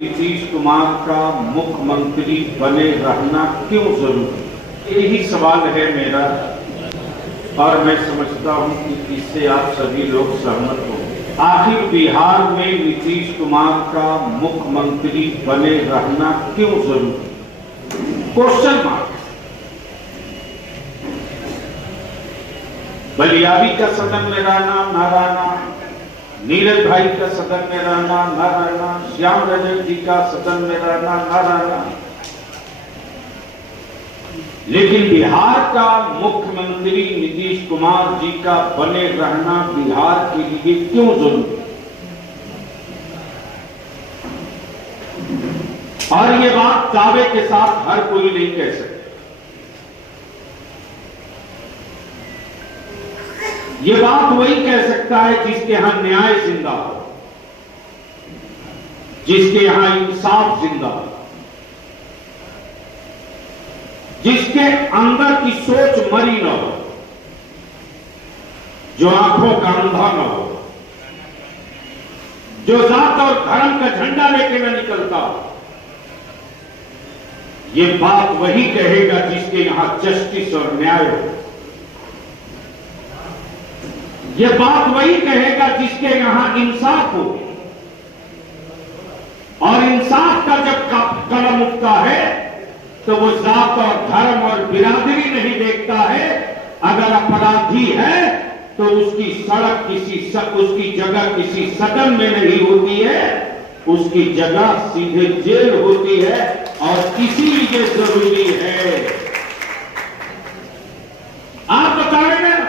नीतीश कुमार का मुख्यमंत्री बने रहना क्यों जरूरी, यही सवाल है मेरा। और मैं समझता हूं कि इससे आप सभी लोग सहमत हो। आखिर बिहार में नीतीश कुमार का मुख्यमंत्री बने रहना क्यों जरूरी? Question mark. बलियावी का सदन में रहना न रहना, नीरज भाई का सदन में रहना न रहना, श्याम रजक जी का सदन में रहना न रहना, लेकिन बिहार का मुख्यमंत्री नीतीश कुमार जी का बने रहना बिहार के लिए क्यों जरूरी? और ये बात दावे के साथ हर कोई नहीं कह सकता। ये बात वही कह सकता है जिसके यहां न्याय जिंदा हो, जिसके यहां इंसाफ जिंदा हो, जिसके अंदर की सोच मरी न हो, जो आंखों का अंधा न हो, जो जात और धर्म का झंडा लेके न निकलता हो। ये बात वही कहेगा जिसके यहां जस्टिस और न्याय हो। ये बात वही कहेगा जिसके यहां इंसाफ हो। और इंसाफ का जब कलम उठता है तो वो जात और धर्म और बिरादरी नहीं देखता है। अगर अपराधी है तो उसकी सड़क उसकी जगह किसी सदन में नहीं होती है, उसकी जगह सीधे जेल होती है। और इसीलिए जरूरी है। आप बता रहे हैं,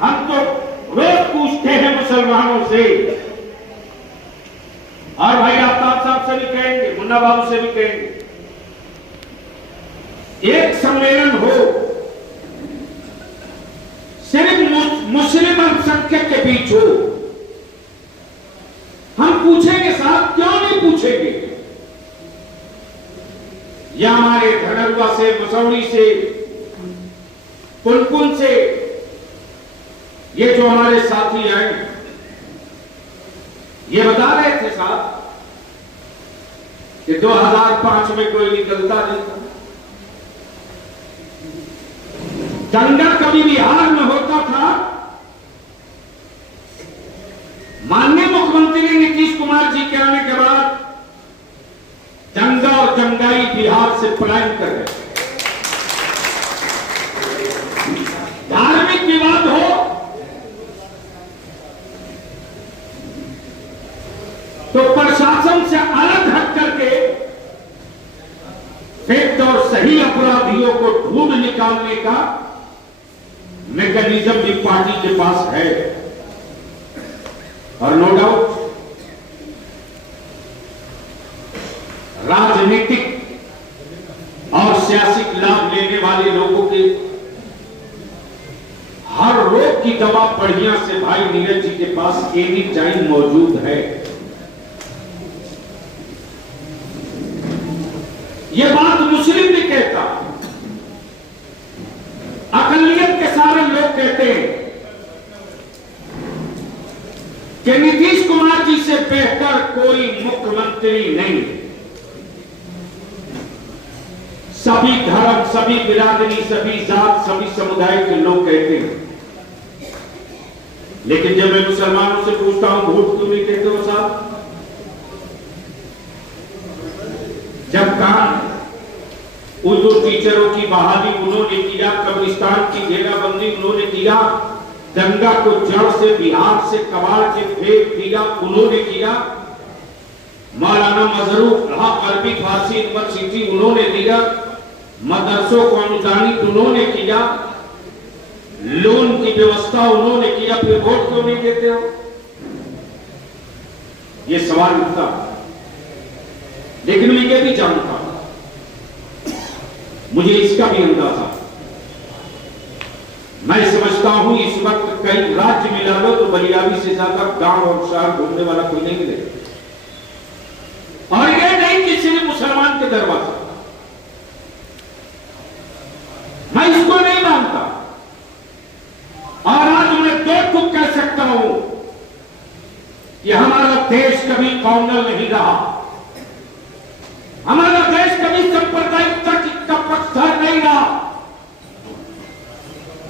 हम तो रोज पूछते हैं मुसलमानों से, और भाई आफ्ताब साहब से भी कहेंगे, मुन्ना बाबू से भी कहेंगे, एक सम्मेलन हो सिर्फ मुस्लिम अल्पसंख्यक के बीच हो, हम पूछेंगे साहब क्यों नहीं पूछेंगे? या हमारे धनरुआ से, मसौड़ी से, पुनपुन से, ये जो हमारे साथी आए, ये बता रहे थे साहब कि 2005 में कोई निकलता नहीं था। दंगा कभी बिहार में होता था। माननीय मुख्यमंत्री नीतीश कुमार जी के आने के बाद दंगा और दंगाई बिहार से पलायन कर रहे थे। धार्मिक विवाद हो तो प्रशासन से अलग हट करके फेक और सही अपराधियों को ढूंढ निकालने का मैकेनिज्म भी पार्टी के पास है। और नो डाउट राजनीतिक और सियासी लाभ लेने वाले लोगों के हर रोग की दवा बढ़िया से भाई नीरज जी के पास एनी टाइम मौजूद है। ये बात मुस्लिम नहीं कहता, अकलियत के सारे लोग कहते हैं कि नीतीश कुमार जी से बेहतर कोई मुख्यमंत्री नहीं। सभी धर्म, सभी बिरादरी, सभी जात, सभी समुदाय के लोग कहते हैं। लेकिन जब मैं मुसलमानों से पूछता हूं वोट क्यों नहीं देते हो साहब, जब कहा उर्दू टीचरों की बहाली उन्होंने किया, कब्रिस्तान की घेराबंदी उन्होंने किया, दंगा को जड़ से बिहार से कबाड़ के फेंक दिया उन्होंने किया, मौलाना मजरूफ हक अरबी फारसी यूनिवर्सिटी उन्होंने दिया, मदरसों को अनुदानित उन्होंने किया, लोन की व्यवस्था उन्होंने किया, फिर वोट क्यों नहीं देते हो? ये सवाल उठता। लेकिन मैं ये भी जानता हूं, मुझे इसका भी अंदाजा, मैं समझता हूं इस वक्त कई राज्य मिला लो तो बलियावी से ज्यादा गांव और शहर घूमने वाला कोई नहीं मिलेगा। और ये नहीं कि सिर्फ मुसलमान के दरवाजे, मैं इसको नहीं मानता। और आज मैं दो टूक कह सकता हूं कि हमारा देश कभी कॉर्नर नहीं रहा। कभी सांप्रदायिकता का पक्षधर नहीं रहा।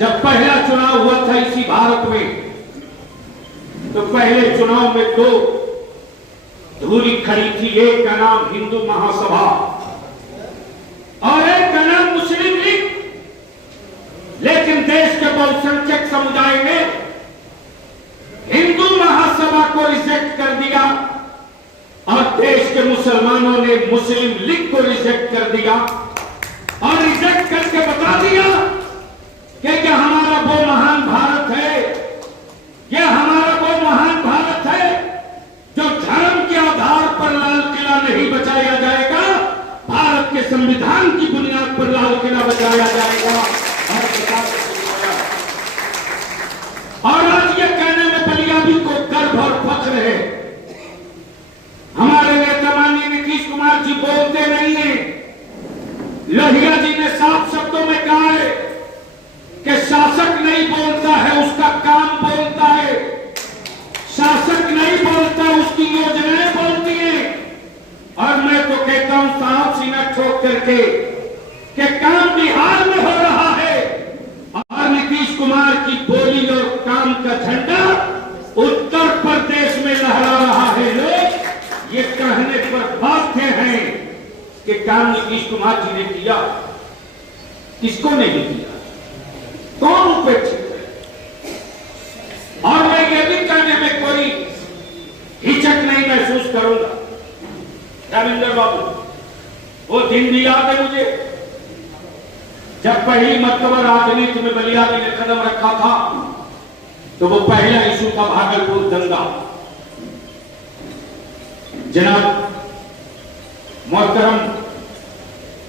जब पहला चुनाव हुआ था इसी भारत में, तो पहले चुनाव में दो धुरी खड़ी थी, एक का नाम हिंदू महासभा और एक का नाम मुस्लिम लीग। लेकिन देश के बहुसंख्यक समुदाय ने हिंदू महासभा को रिजेक्ट कर दिया और देश के मुसलमानों ने मुस्लिम लीग को रिजेक्ट कर दिया और रिजेक्ट करके बता दिया कि हमारा वो महान भारत है, यह हमारा वो महान भारत है जो धर्म के आधार पर लाल किला नहीं बचाया जाएगा, भारत के संविधान की बुनियाद पर लाल किला बचाया जाएगा। और आज ये कहने में पंजाबी को गर्व और फख्र है। हमारे नेता माननीय नीतीश कुमार जी बोलते नहीं है। लोहिया जी ने साफ शब्दों में कहा है कि शासक नहीं बोलता है, उसका काम बोलता है। शासक नहीं बोलता, उसकी योजनाएं बोलती हैं। और मैं तो कहता हूं साफ सीना ठोक करके कि काम बिहार में हो रहा है और नीतीश कुमार की बोली और काम का झंडा उत्तर प्रदेश में लहरा रहा है। लोग ये कहने पर बाध्य हैं कि काम नीतीश कुमार जी ने किया, किसको नहीं किया, कौन उपेक्षित है। और मैं ये भी कहने में कोई हिचक नहीं महसूस करूंगा। रविंद्र बाबू, वो दिन भी याद है मुझे जब पहली मर्तबा राजनीति में बलियादी ने कदम रखा था, तो वो पहला इशू था भागलपुर दंगा। जनाब मोहतरम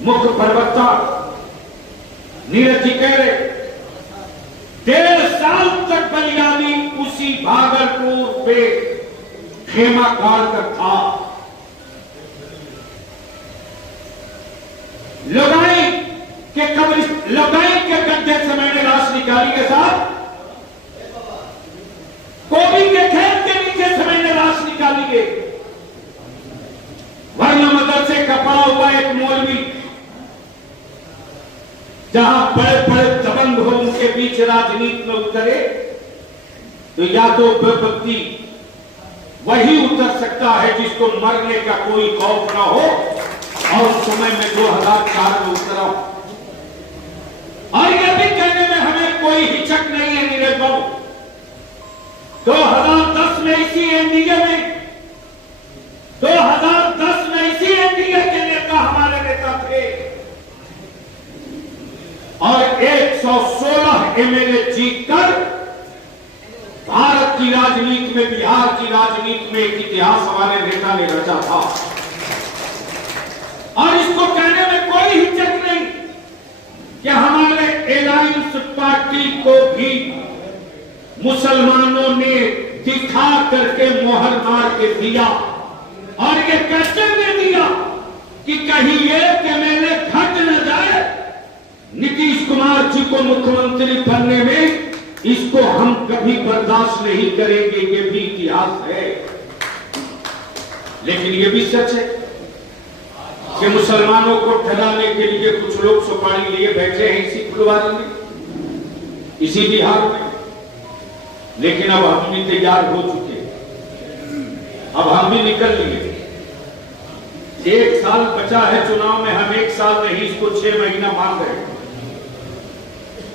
मुख्य प्रवक्ता नीरज जी कह रहे 1.5 साल तक बलियादी उसी भागलपुर पे खेमा गाड़ कर था। लगाई के कब्र, लगाई के गड्ढे से मैंने लाश निकाली के साथ, गोभी के खेत के नीचे से मैंने लाश निकाली है। वरना मदरसे का पड़ा हुआ एक मौलवी, जहां बड़े बड़े दबंग हो उनके बीच राजनीति में उतरे, तो या तो व्यक्ति वही उतर सकता है जिसको मरने का कोई खौफ ना हो। और उस समय में 2004 में उतरा। और यह भी कहने में हमें कोई हिचक नहीं है नीरज बाबू, 2010 में इसी एनडीए में, 2010 में इसी एनडीए के नेता हमारे नेता थे और 116 एमएलए जीतकर भारत की राजनीति में, बिहार की राजनीति में एक इतिहास हमारे नेता ने रचा था। और इसको कहने में कोई हिचक नहीं कि हमारे अलायंस पार्टी को भी मुसलमानों ने दिखा करके मोहर मार के दिया। और ये कैसे दे दिया कि कहीं एक एमएलए घट न जाए नीतीश कुमार जी को मुख्यमंत्री बनने में, इसको हम कभी बर्दाश्त नहीं करेंगे। ये भी इतिहास है। लेकिन ये भी सच है कि मुसलमानों को ठहराने के लिए कुछ लोग सुपारी लिए बैठे हैं इसी फुलवारी में, इसी बिहार में। लेकिन अब हम भी तैयार हो चुके, अब हम भी निकल लिए। 1 साल बचा है चुनाव में, हम 1 साल नहीं इसको 6 महीना मान रहे हैं।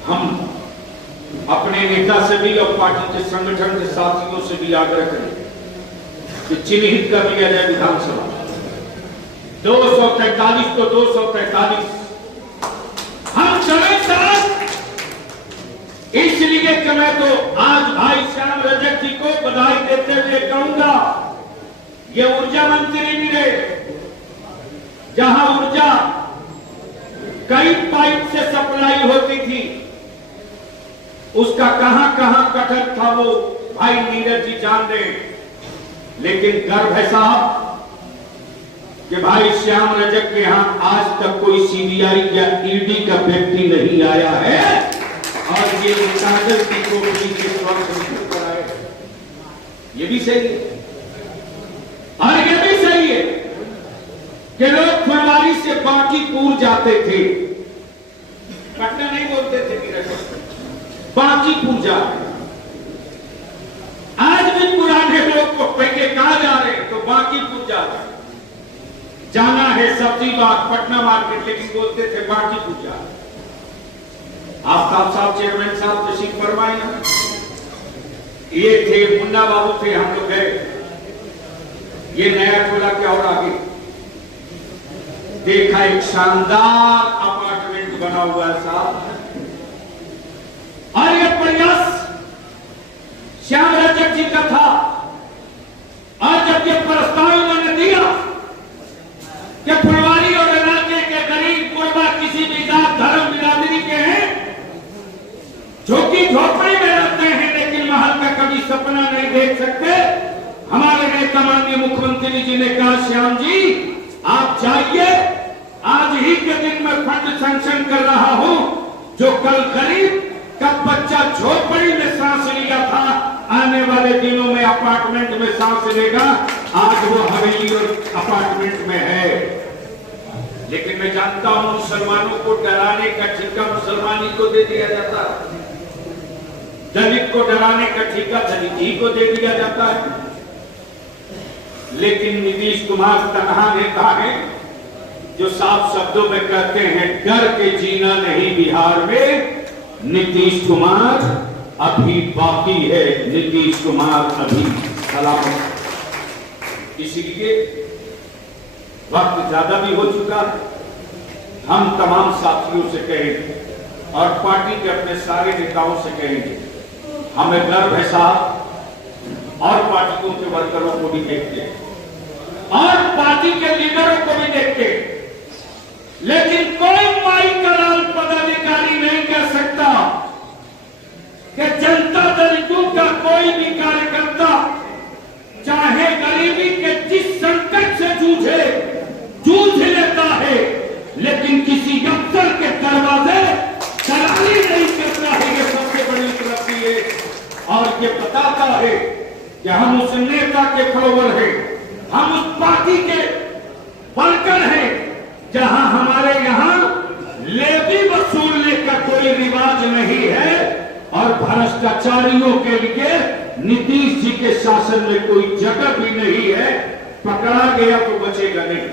हम अपने नेता से भी और पार्टी के संगठन के साथियों से भी आग्रह करें कि चिन्हित कर लिया जाए विधानसभा 243 तो 243। हम चले साथ, इसलिए कि मैं तो आज भाई श्याम रजक जी को बधाई देते हुए कहूंगा, ये ऊर्जा मंत्री भी रहे, जहां ऊर्जा कई पाइप से सप्लाई होती थी, उसका कहां कहां कटक था वो भाई नीरज जी जान रहे। लेकिन गर्व है साहब कि भाई श्याम रजक के यहां आज तक कोई सीबीआई या ईडी का व्यक्ति नहीं आया है और ये कागज की टोकरी के स्वरूप कराए। ये भी सही है। और ये भी सही है कि लोग फुलवारी फुलवारी से बांकीपुर जाते थे, पटना नहीं बोलते थे, बांकीपुर जाते। आज भी पुराने लोग को पैके कहा जा रहे हैं तो बांकीपुर जा रहे हैं। जाना है सब्जी बाग पटना मार्केट, लेकिन बोलते थे बांकीपुर जा रहे। आफ्ताब साहब चेयरमैन साहब तशरीफ फरमाए ना, ये थे मुन्ना बाबू थे, हम लोग गए। ये नया टोला क्या और आगे देखा एक शानदार अपार्टमेंट बना हुआ है साहब, और ये प्रयास श्याम रजक जी का था। आज जब ये प्रस्ताव इन्होंने दिया कि फुलवारी और इलाके के गरीब गुरबा किसी भी जात धर्म बिरादरी के हैं, झोंकी झोपड़ी में रहते हैं, लेकिन महल का कभी सपना नहीं देख सकते, हमारे नेता माननीय मुख्यमंत्री जी ने कहा श्याम जी आप जाइए, आज ही के दिन मैं फंड सैंक्शन कर रहा हूं, जो कल गरीब का बच्चा झोपड़ी में सांस लिया था, आने वाले दिनों में अपार्टमेंट में सांस लेगा। आज वो हवेली और अपार्टमेंट में है। लेकिन मैं जानता हूं मुसलमानों को डराने का ठेका मुसलमानी को दे दिया जाता है, दलित को डराने का ठेका दलित ही को दे दिया जाता है। लेकिन नीतीश कुमार तनहा नेता है जो साफ शब्दों में कहते हैं डर के जीना नहीं बिहार में, नीतीश कुमार अभी बाकी है, नीतीश कुमार अभी सलामत। इसलिए वक्त ज्यादा भी हो चुका है। हम तमाम साथियों से कहेंगे और पार्टी के अपने सारे नेताओं से कहेंगे, हमें गर्व है साहब, और पार्टियों के वर्करों को भी देखते और पार्टी के लीडरों को भी देखते, लेकिन कोई माई कराल पदाधिकारी नहीं कह सकता कि जनता दल यू का कोई भी कार्यकर्ता चाहे गरीबी के जिस संकट से जूझ लेता है, लेकिन किसी अफसर के दरवाजे दलाली नहीं करता है। ये सबसे बड़ी उपलब्धि है और ये बताता है कि हम उस नेता के फॉलोवर हैं, हम उस पार्टी के वर्कर हैं जहां हमारे यहां लेवी वसूलने का कोई रिवाज नहीं है और भ्रष्टाचारियों के लिए नीतीश जी के शासन में कोई जगह भी नहीं है। पकड़ा गया तो बचेगा नहीं।